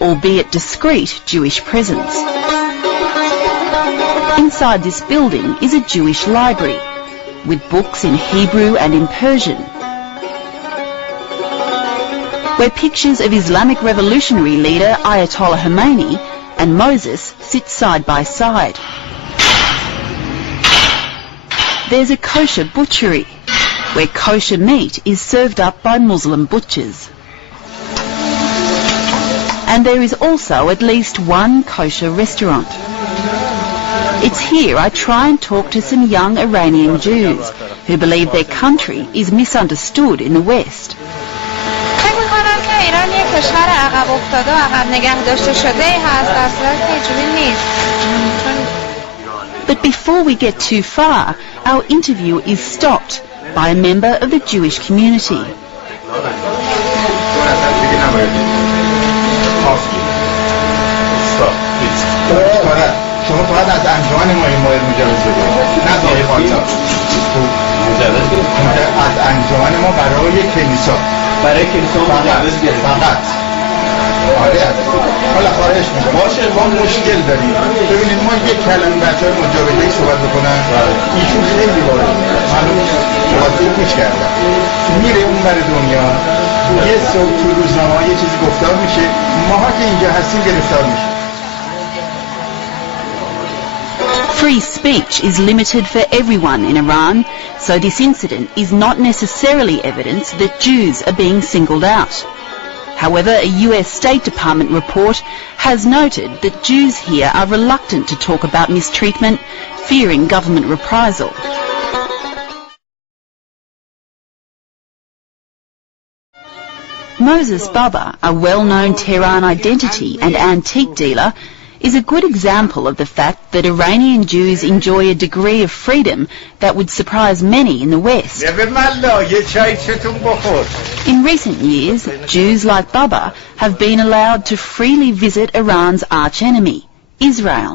albeit discreet, Jewish presence. Inside this building is a Jewish library, with books in Hebrew and in Persian, where pictures of Islamic revolutionary leader Ayatollah Khomeini and Moses sit side by side. There's a kosher butchery, where kosher meat is served up by Muslim butchers. And there is also at least one kosher restaurant. It's here I try and talk to some young Iranian Jews who believe their country is misunderstood in the West. But before we get too far, our interview is stopped by a member of the Jewish community. شما باید از انجمن ما این مورد مجوز بدید، نه داری خالصا از انجمن ما برای کلیسا فقط آره حالا خواهش میکنم باشه ما مشکل داریم. ببینید ما یک کلمه بچه‌های مجاهدی صحبت بکنن ایشون خیلی وارد معلوم صحبت گوش کردن میره اون بر دنیا یه صبح تو روزنامه یه چیزی گفتار میشه ماها که اینجا هستیم گرفتار میشه. Free speech is limited for everyone in Iran, so this incident is not necessarily evidence that Jews are being singled out. However, a US State Department report has noted that Jews here are reluctant to talk about mistreatment, fearing government reprisal. Moses Baba, a well-known Tehran identity and antique dealer, is a good example of the fact that Iranian Jews enjoy a degree of freedom that would surprise many in the West. In recent years, Jews like Baba have been allowed to freely visit Iran's archenemy, Israel.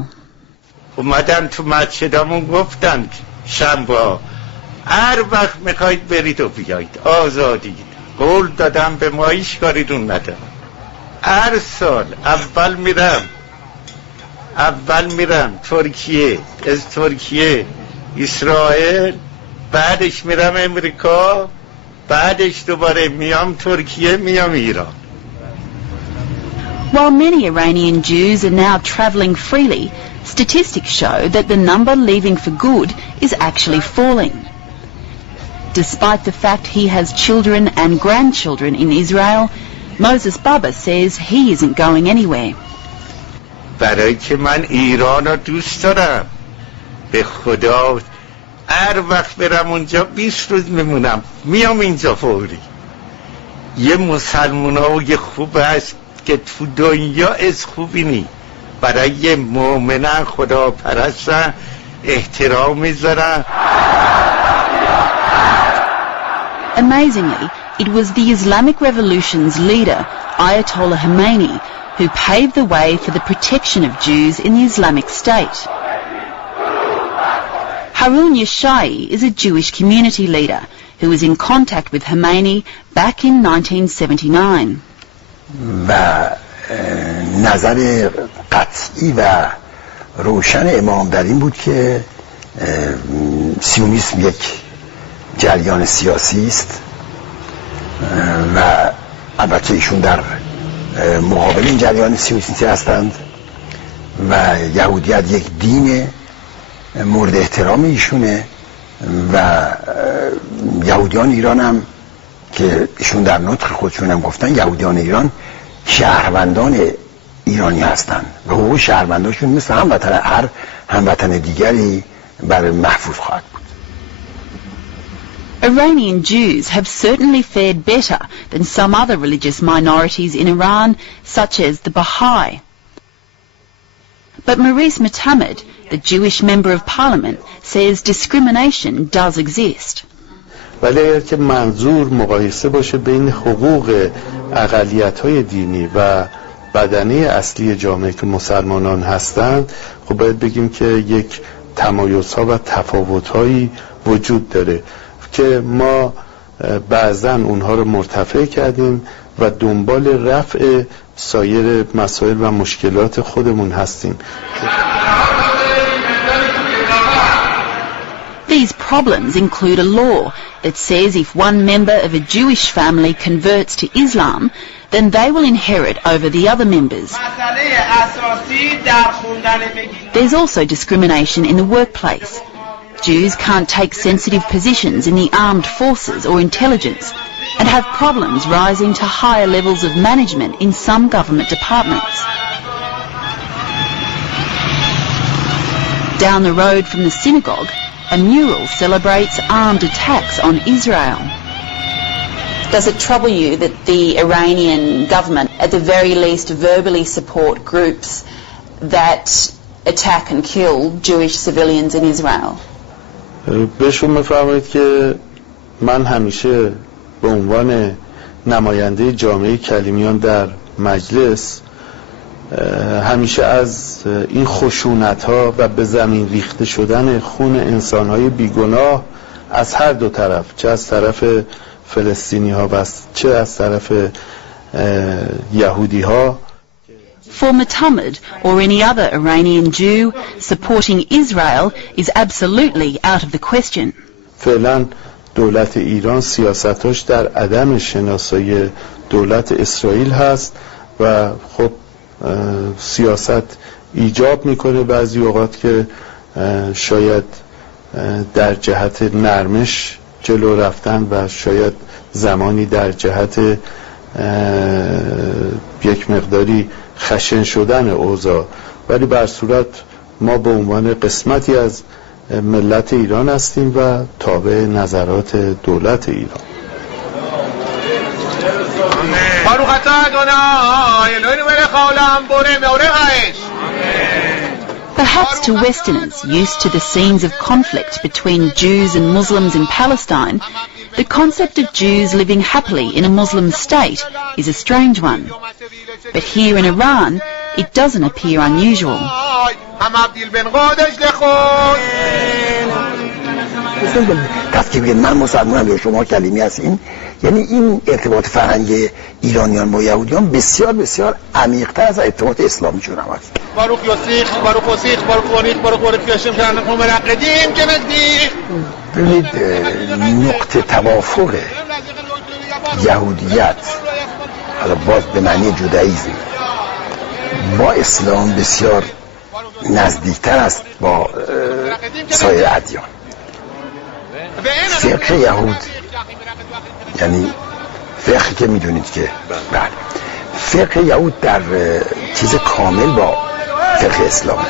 اول میرم ترکیه، از ترکیه اسرائیل، بعدش میرم امریکا، بعدش دوباره میام ترکیه، میام ایران. While many Iranian Jews are now travelling freely, statistics show that the number leaving for good is actually falling. Despite the fact he has children and grandchildren in Israel, Moses Baba says he isn't going anywhere. برای که من ایران رو دوست دارم به خدا هر وقت برم اونجا 20 روز میمونم میام اینجا فوری. یه مسلمانای خوب هست که تو دنیا از خوبی نی برای یه مؤمنان خدا پرستن احترام میذارن. Amazingly, it was the Islamic Revolution's leader, Ayatollah Khomeini, who paved the way for the protection of Jews in the Islamic State. Harun Yashai is a Jewish community leader who was in contact with Khomeini back in 1979. و نظر قطعی و روشن امام در این بود که سیونیسم یک جریان سیاسی است و البته ایشون در مقابل این جریان سیونیستی هستند و یهودیت یک دین مورد احترام ایشونه و یهودیان ایران هم که ایشون در نطق خودشون هم گفتن یهودیان ایران شهروندان ایرانی هستند و حقوق شهروندانشون مثل هر هموطن دیگری برای محفوظ خواهد بود. Iranian Jews have certainly fared better than some other religious minorities in Iran, such as the Baha'i. But Maurice Mutamed, the Jewish Member of Parliament, says discrimination does exist. ولی اگر که منظور مقایسه باشه بین حقوق اقلیت‌های دینی و بدنه اصلی جامعه که مسلمانان هستند، خب باید بگیم که یک تمایزها و تفاوت‌هایی وجود داره که ما بعضاً اونها رو مرتفع کردیم و دنبال رفع سایر مسائل و مشکلات خودمون هستیم. These problems include a law that says if one member of a Jewish family converts to Islam, then they will inherit over the other members. There's also discrimination in the workplace. Jews can't take sensitive positions in the armed forces or intelligence and have problems rising to higher levels of management in some government departments. Down the road from the synagogue, a mural celebrates armed attacks on Israel. Does it trouble you that the Iranian government, at the very least, verbally support groups that attack and kill Jewish civilians in Israel? بهشون میفرمایید که من همیشه به عنوان نماینده جامعه کلیمیان در مجلس همیشه از این خشونت‌ها و به زمین ریخته شدن خون انسان‌های بیگناه از هر دو طرف، چه از طرف فلسطینی‌ها و چه از طرف یهودی‌ها. For Muhammad or any other Iranian Jew, supporting Israel is absolutely out of the question. فعلا دولت ایران سیاستاش در عدم شناسایی دولت اسرائیل هست و خب سیاست ایجاب میکنه بعضی اوقات که شاید در جهت نرمش جلو رفتن و شاید زمانی در جهت یک مقداری خشن شدن اوضاع، ولی بر صورت ما به عنوان قسمتی از ملت ایران هستیم و تابع نظرات دولت ایران. Perhaps to Westerners used to the scenes of conflict between Jews and Muslims in Palestine, the concept of Jews living happily in a Muslim state is a strange one. But here in Iran, it doesn't appear unusual. من مسلمانم یا شما کلیمی هستین، یعنی این ارتباط فرهنگی ایرانیان با یهودیان بسیار بسیار عمیق‌تر از ارتباط اسلامی جون هم هست. ببینید نقطه توافق یهودیت، حالا باز به معنی جدائیسم، با اسلام بسیار نزدیکتر است با سایر ادیان. فقه یهود یعنی فقه که میدونید که بله، فقه یهود در چیز کامل با فقه اسلامه.